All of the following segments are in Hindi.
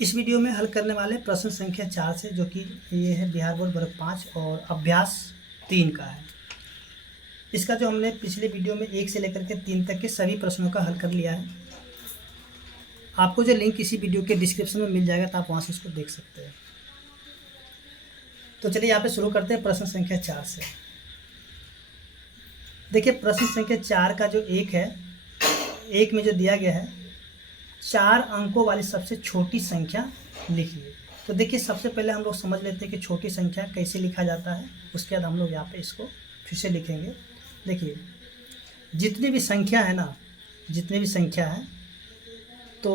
इस वीडियो में हल करने वाले प्रश्न संख्या 4 से, जो कि ये है बिहार बोर्ड वर्ग 5 और अभ्यास 3 का है। इसका जो हमने पिछले वीडियो में 1 से लेकर के 3 तक के सभी प्रश्नों का हल कर लिया है। आपको जो लिंक इसी वीडियो के डिस्क्रिप्शन में मिल जाएगा, तो आप वहाँ से इसको देख सकते हैं। तो चलिए यहाँ पे शुरू करते हैं प्रश्न संख्या 4 से। देखिए, प्रश्न संख्या 4 का जो 1 है, 1 में जो दिया गया है 4 अंकों वाली सबसे छोटी संख्या लिखिए। तो देखिए, सबसे पहले हम लोग समझ लेते हैं कि छोटी संख्या कैसे लिखा जाता है। उसके बाद हम लोग यहाँ पे इसको फिर से लिखेंगे। देखिए, जितनी भी संख्या है ना, जितनी भी संख्या है तो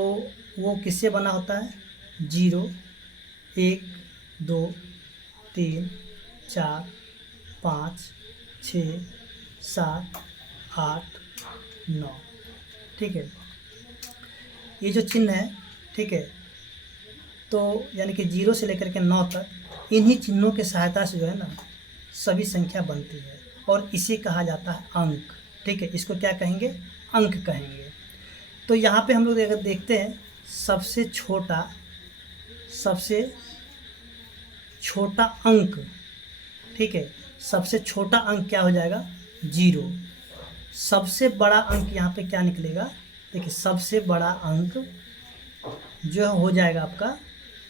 वो किससे बना होता है? 0, 1, 2, 3, 4, 5, 6, 7, 8, 9। ठीक है, ये जो चिन्ह है, ठीक है, तो यानी कि 0 से लेकर के 9 तक इन्हीं चिन्हों के सहायता से जो है ना सभी संख्या बनती है, और इसे कहा जाता है अंक। ठीक है, इसको क्या कहेंगे? अंक कहेंगे। तो यहाँ पे हम लोग अगर देखते हैं, सबसे छोटा अंक, ठीक है, सबसे छोटा अंक क्या हो जाएगा? 0। सबसे बड़ा अंक यहाँ पे क्या निकलेगा? देखिए, सबसे बड़ा अंक जो हो जाएगा आपका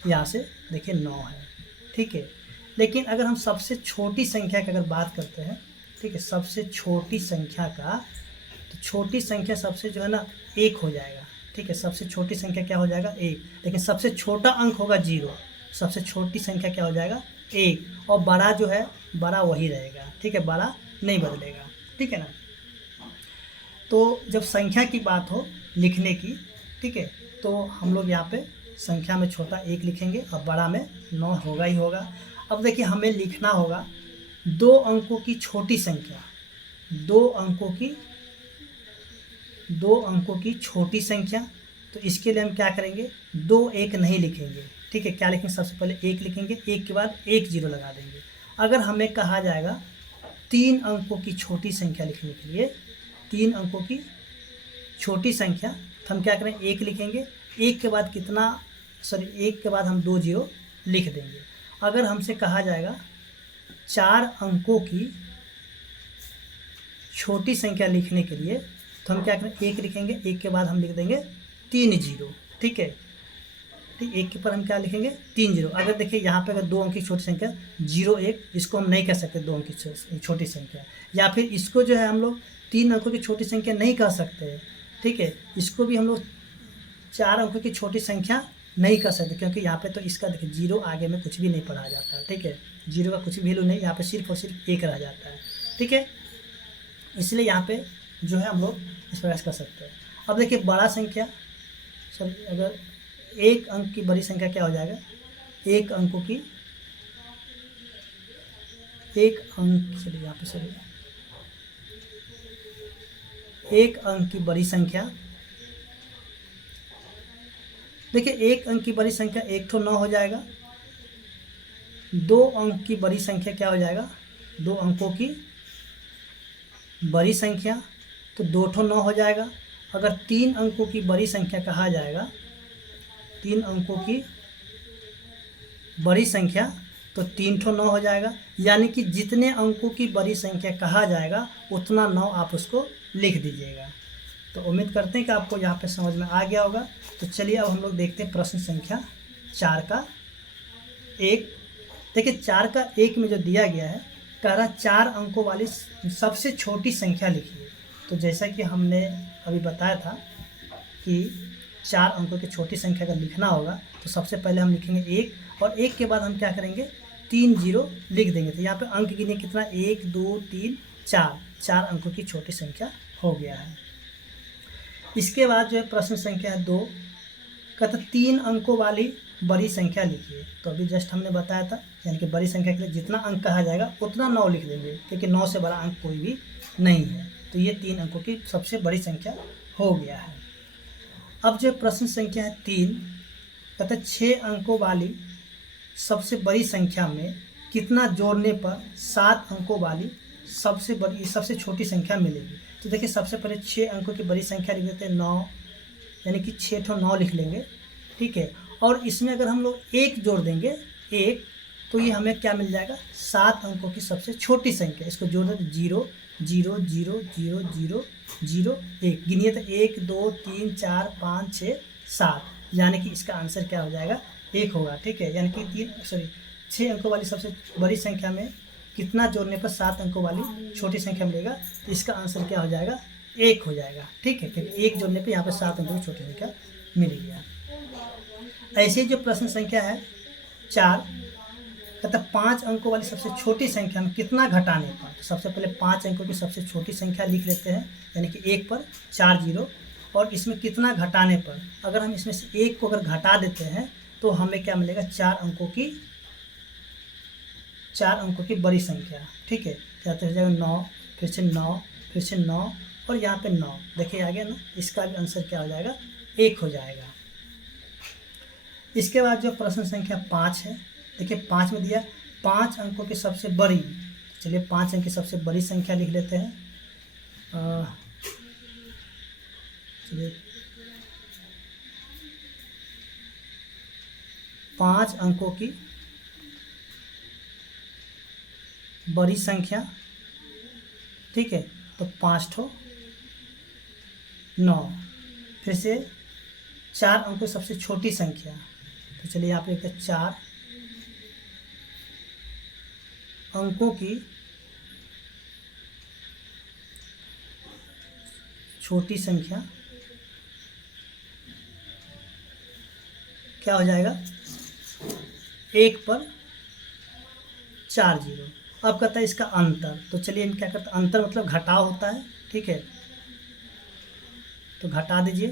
यहाँ से, देखिए 9 है। ठीक है, लेकिन अगर हम सबसे छोटी संख्या की अगर बात करते हैं, ठीक है, सबसे छोटी संख्या का, तो छोटी संख्या सबसे जो है ना 1 हो जाएगा। ठीक है, सबसे छोटी संख्या क्या हो जाएगा? 1। लेकिन सबसे छोटा अंक होगा 0। सबसे छोटी संख्या क्या हो जाएगा? 1। और बड़ा जो है, बड़ा वही रहेगा। ठीक है, बड़ा नहीं बदलेगा। ठीक है ना। तो जब संख्या की बात हो लिखने की, ठीक है, तो हम लोग यहाँ पे संख्या में छोटा 1 लिखेंगे और बड़ा में 9 होगा ही होगा। अब देखिए, हमें लिखना होगा 2 अंकों की छोटी संख्या, 2 अंकों की छोटी संख्या। तो इसके लिए हम क्या करेंगे? 2 1 नहीं लिखेंगे। ठीक है, क्या लिखेंगे? सबसे पहले 1 लिखेंगे, 1 के बाद 1 0 लगा देंगे। अगर हमें कहा जाएगा 3 अंकों की छोटी संख्या लिखने के लिए, 3 अंकों की छोटी संख्या, तो हम क्या करें? 1 लिखेंगे, 1 के बाद एक के बाद हम 2 0 लिख देंगे। अगर हमसे कहा जाएगा 4 अंकों की छोटी संख्या लिखने के लिए, तो हम क्या करें? 1 लिखेंगे, 1 के बाद हम लिख देंगे 3 0। ठीक है, ठीक, 1 के पर हम क्या लिखेंगे? 3 0। अगर देखिए यहाँ पे अगर 2 अंक की छोटी संख्या 0 1, इसको हम नहीं कह सकते 2 अंक की छोटी संख्या, या फिर इसको जो है हम लोग 3 अंकों की छोटी संख्या नहीं कह सकते। ठीक है, इसको भी हम लोग 4 अंकों की छोटी संख्या नहीं कर सकते, क्योंकि यहाँ पे तो इसका देखिए 0 आगे में कुछ भी नहीं पढ़ा जाता है। ठीक है, 0 का कुछ वैल्यू नहीं, यहाँ पे सिर्फ और सिर्फ 1 रह जाता है। ठीक है, इसलिए यहाँ पे जो है हम लोग इस प्रकार कर सकते हैं। अब देखिए, बड़ा संख्या, अगर 1 अंक की बड़ी संख्या क्या हो जाएगा? 1 अंकों की, 1 अंक, चलिए यहाँ पे 1 अंक की बड़ी संख्या, देखिए 1 अंक की बड़ी संख्या 1 ठो 9 हो जाएगा। 2 अंक की बड़ी संख्या क्या हो जाएगा? 2 अंकों की बड़ी संख्या, तो 2 ठो 9 हो जाएगा। अगर 3 अंकों की बड़ी संख्या कहा जाएगा, 3 अंकों की बड़ी संख्या, तो 3 ठो 9 हो जाएगा। यानी कि जितने अंकों की बड़ी संख्या कहा जाएगा उतना 9 आप उसको लिख दीजिएगा। तो उम्मीद करते हैं कि आपको यहाँ पे समझ में आ गया होगा। तो चलिए अब हम लोग देखते हैं प्रश्न संख्या 4 का 1। देखिए, 4 का 1 में जो दिया गया है, कह रहा 4 अंकों वाली सबसे छोटी संख्या लिखिए। तो जैसा कि हमने अभी बताया था कि 4 अंकों की छोटी संख्या अगर लिखना होगा, तो सबसे पहले हम लिखेंगे 1, और 1 के बाद हम क्या करेंगे? 3 0 लिख देंगे। तो यहाँ पे अंक गिनिए कितना? 1 2 3 4, 4 अंकों की छोटी संख्या हो गया है। इसके बाद जो है प्रश्न संख्या 2, कहता 3 अंकों वाली बड़ी संख्या लिखिए। तो अभी जस्ट हमने बताया था, यानी कि बड़ी संख्या के लिए जितना अंक कहा जाएगा उतना 9 लिख देंगे, क्योंकि 9 से बड़ा अंक कोई भी नहीं है। तो ये 3 अंकों की सबसे बड़ी संख्या हो गया है। अब जो प्रश्न संख्या है 3, कहता 6 अंकों वाली सबसे बड़ी संख्या में कितना जोड़ने पर 7 अंकों वाली सबसे छोटी संख्या मिलेगी। तो देखिए, सबसे पहले 6 अंकों की बड़ी संख्या लिख देते हैं 9, यानी कि 6 ठो 9 लिख लेंगे। ठीक है, और इसमें अगर हम लोग 1 जोड़ देंगे 1, तो ये हमें क्या मिल जाएगा, 7 अंकों की सबसे छोटी संख्या। इसको जोड़ दें 0 0 0 0 0 0 1, गिनिए तो 1 2 3 4 5 6 7, यानी कि इसका आंसर क्या हो जाएगा, 1 होगा। ठीक है, यानी कि 6 अंकों वाली सबसे बड़ी संख्या में कितना जोड़ने पर 7 अंकों वाली छोटी संख्या मिलेगा, तो इसका आंसर क्या हो जाएगा, 1 हो जाएगा। ठीक है, क्योंकि 1 जोड़ने पर यहाँ पर 7 अंकों की छोटी संख्या मिल गया। ऐसे जो प्रश्न संख्या है 4, कहता 5 अंकों वाली सबसे छोटी संख्या में कितना घटाने पर, तो सबसे पहले 5 अंकों की सबसे छोटी संख्या लिख लेते हैं, यानी कि 1 पर 4 जीरो, और इसमें कितना घटाने पर, अगर हम इसमें से 1 को अगर घटा देते हैं तो हमें क्या मिलेगा, 4 अंकों की बड़ी संख्या। ठीक है, क्या हो जाएगा 9, फिर से 9, फिर से 9, और यहाँ पे 9, देखिए आ गया ना, इसका भी आंसर क्या हो जाएगा, 1 हो जाएगा। इसके बाद जो प्रश्न संख्या 5 है, देखिए 5 में दिया 5 अंकों की सबसे बड़ी, चलिए 5 अंक की सबसे बड़ी संख्या लिख लेते हैं। चलिए 5 अंकों की बड़ी संख्या, ठीक है, तो 5 ठो 9, फिर से 4 अंकों की सबसे छोटी संख्या, तो चलिए यहाँ पे लिखते हैं 4 अंकों की छोटी संख्या, क्या हो जाएगा, 1 पर 4 जीरो। अब कहता है इसका अंतर, तो चलिए क्या करते हैं, अंतर मतलब घटाव होता है। ठीक है, तो घटा दीजिए,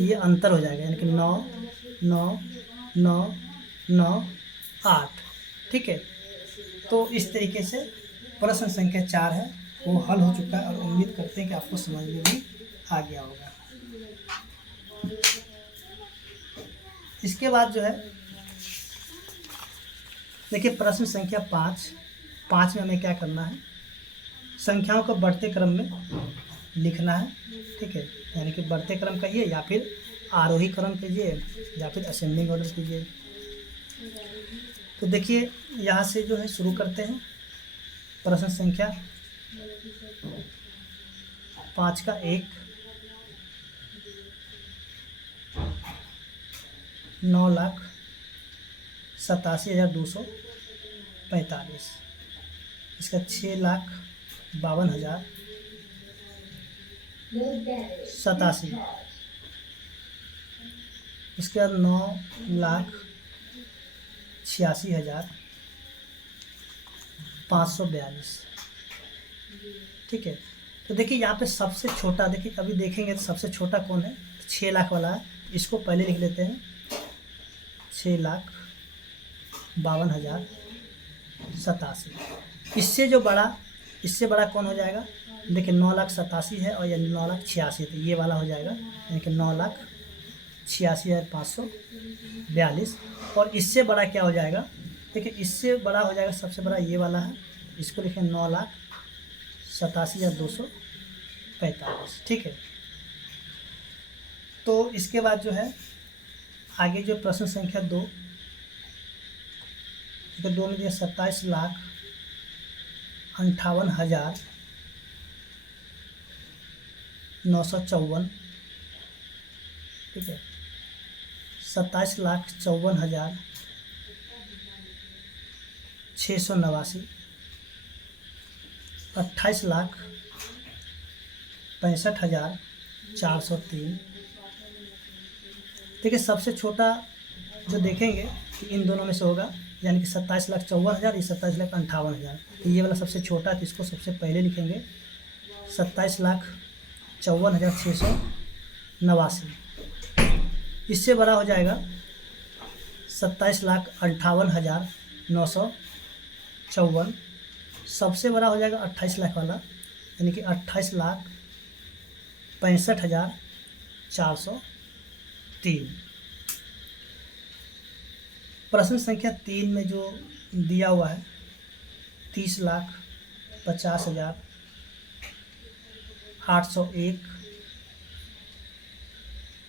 ये अंतर हो जाएगा, यानी कि 9 9 9 9 8। ठीक है, तो इस तरीके से प्रश्न संख्या 4 है वो हल हो चुका है, और उम्मीद करते हैं कि आपको समझ में भी आ गया होगा। इसके बाद जो है देखिए प्रश्न संख्या 5 में हमें क्या करना है, संख्याओं को बढ़ते क्रम में लिखना है। ठीक है, यानी कि बढ़ते क्रम कहिए या फिर आरोही क्रम कीजिए या फिर असेंडिंग ऑर्डर कीजिए। तो देखिए यहाँ से जो है शुरू करते हैं। प्रश्न संख्या 5 का 1, 9,87,245, इसका 6,52,087, इसके बाद 9,86,542। ठीक है, तो देखिए यहाँ पे सबसे छोटा, देखिए अभी देखेंगे तो सबसे छोटा कौन है, 6 लाख वाला है, इसको पहले लिख लेते हैं, 6,52,087। इससे बड़ा कौन हो जाएगा, देखिए 9,87,000 है और ये 9,86,000, तो ये वाला हो जाएगा, यानी कि 9,86,542। और इससे बड़ा क्या हो जाएगा, देखिए इससे बड़ा हो जाएगा, सबसे बड़ा ये वाला है, इसको लिखें 9,87,245। ठीक है, तो इसके बाद जो है आगे जो प्रश्न संख्या 2 में दिया 27,58,954। ठीक है, 27,54,689, 28,65,403। देखिए सबसे छोटा जो देखेंगे कि इन दोनों में से होगा, यानी कि 27,54,000, ये 27,58,000, तो ये वाला सबसे छोटा है, तो इसको सबसे पहले लिखेंगे 27,54,689। इससे बड़ा हो जाएगा 27,58,954। सबसे बड़ा हो जाएगा 28 लाख वाला, यानी कि 28,65,403। प्रश्न संख्या 3 में जो दिया हुआ है 30,50,801,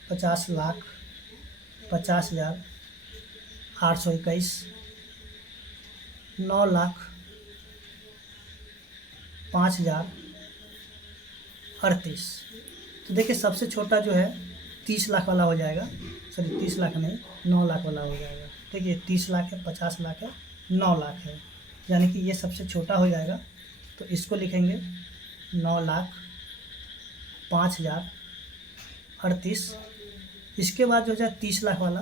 50,00,000 50,000 821 9,00,000 5,038। तो देखिए सबसे छोटा जो है 30,00,000 वाला हो जाएगा, सॉरी 30,00,000 नहीं 9,00,000 वाला हो जाएगा। ठीक है 30,00,000 है, 50,00,000 है, 9,00,000 है, यानी कि ये सबसे छोटा हो जाएगा। तो इसको लिखेंगे 9,00,000 5,038। इसके बाद जो है 30,00,000 वाला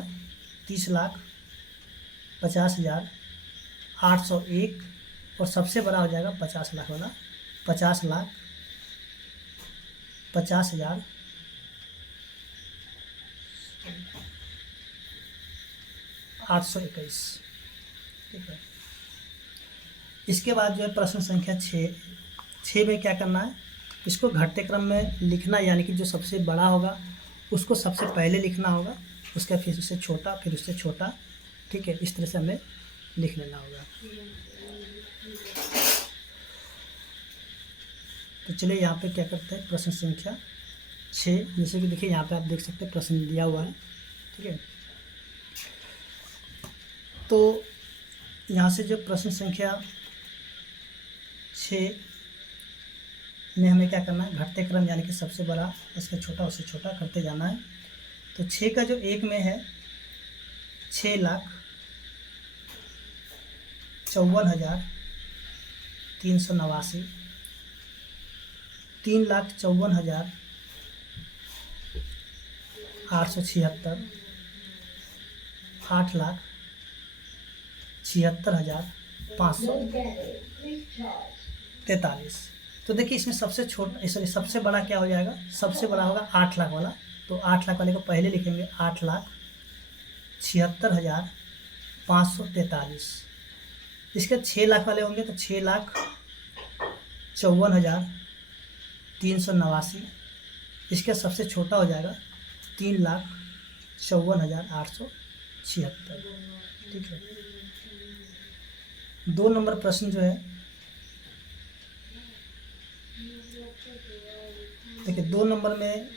30,00,000 50,000 801 और सबसे बड़ा हो जाएगा 50,00,000 वाला 50,00,000 50,000 821। ठीक है। इसके बाद जो है प्रश्न संख्या 6 में क्या करना है, इसको घटते क्रम में लिखना, यानी कि जो सबसे बड़ा होगा उसको सबसे पहले लिखना होगा, उसका फिर उससे छोटा, फिर उससे छोटा। ठीक है, इस तरह से हमें लिख लेना होगा। तो चलिए यहाँ पे क्या करते हैं, प्रश्न संख्या 6, जैसे कि देखिए यहाँ पे आप देख सकते हैं प्रश्न दिया हुआ है। ठीक है, तो यहाँ से जो प्रश्न संख्या 6 में हमें क्या करना है, घटते क्रम यानी कि सबसे बड़ा उससे छोटा उससे छोटा करते जाना है। तो 6 का जो 1 में है 6,54,389, 3,54,876, 8,76,543। तो देखिए इसमें सबसे छोटा, सॉरी सबसे बड़ा क्या हो जाएगा, सबसे बड़ा होगा 8,00,000 वाला। तो 8,00,000 वाले को पहले लिखेंगे 8,76,543। इसके 6,00,000 वाले होंगे तो 6,54,389। इसका सबसे छोटा हो जाएगा 3,54,876। ठीक है। 2 नंबर प्रश्न जो है, देखिए 2 नंबर में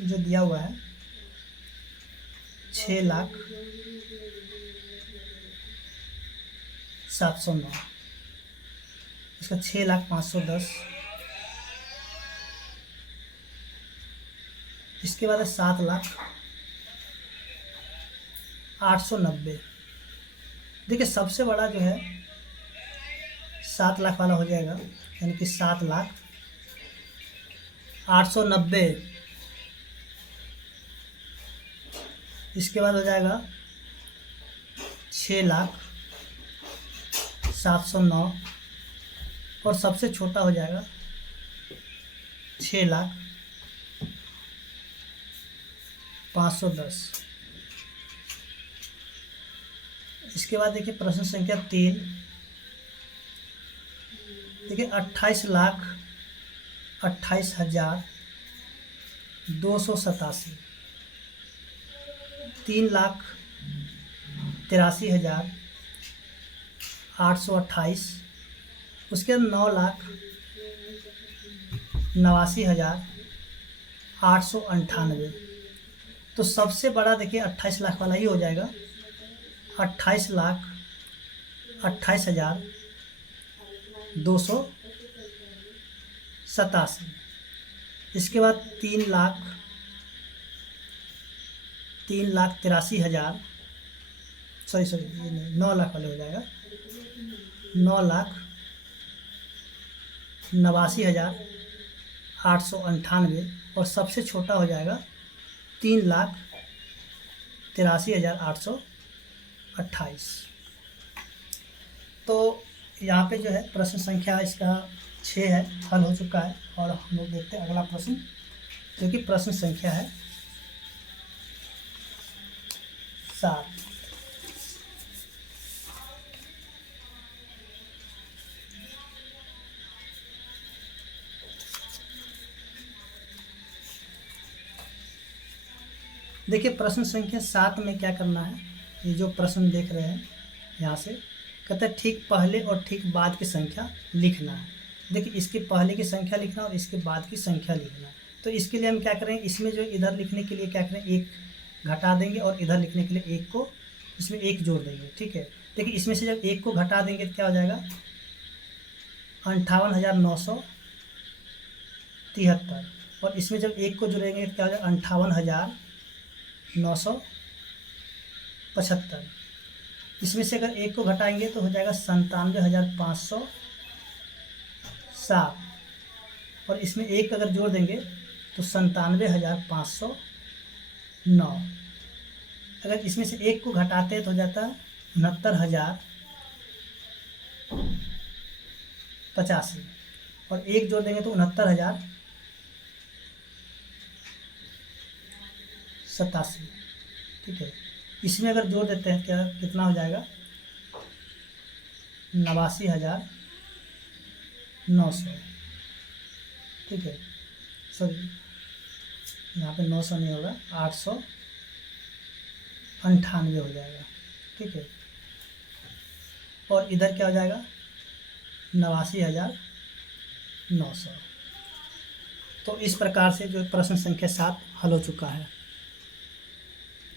जो दिया हुआ है 6,07,9, इसका 6,05,10। इसके बाद है 7,08,90। देखिए सबसे बड़ा जो है 7,00,000 वाला हो जाएगा, यानी कि 7,08,90। इसके बाद हो जाएगा 6,07,09 और सबसे छोटा हो जाएगा 6,05,10। इसके बाद देखिए प्रश्न संख्या 3, देखिए 28,28,287, 3,83,828। उसके बाद 9,89,898। तो सबसे बड़ा देखिए 28,00,000 वाला ही हो जाएगा, 28,28,287। इसके बाद 3,83,000, सॉरी ये नहीं 9,00,000 वाले हो जाएगा, 9,89,898 और सबसे छोटा हो जाएगा 3,83,828। तो यहाँ पे जो है प्रश्न संख्या इसका 6 है, हल हो चुका है। और हम लोग देखते हैं अगला प्रश्न, जो कि प्रश्न संख्या है 7। देखिए प्रश्न संख्या 7 में क्या करना है, ये जो प्रश्न देख रहे हैं यहाँ से कहते हैं ठीक पहले और ठीक बाद की संख्या लिखना है। देखिए इसके पहले की संख्या लिखना और इसके बाद की संख्या लिखना है। तो इसके लिए हम क्या करें, इसमें जो इधर लिखने के लिए क्या करें, एक घटा देंगे और इधर लिखने के लिए एक को, इसमें एक जोड़ देंगे। ठीक है, देखिए इसमें से जब एक को घटा देंगे तो क्या हो जाएगा, 58,973। और इसमें जब एक को जोड़ेंगे तो क्या हो जाएगा, 58,975। इसमें से अगर एक को घटाएंगे तो हो जाएगा 97,507। और इसमें एक अगर जोड़ देंगे तो 97,509। अगर इसमें से एक को घटाते हैं तो हो जाता है 69,085। और एक जोड़ देंगे तो 69,087। ठीक है, इसमें अगर जोड़ देते हैं क्या, कितना हो जाएगा, 89,900। ठीक है, सॉरी यहाँ पे 900 नहीं होगा, 898 हो जाएगा। ठीक है, और इधर क्या हो जाएगा, 89,900। तो इस प्रकार से जो प्रश्न संख्या 7 हल हो चुका है।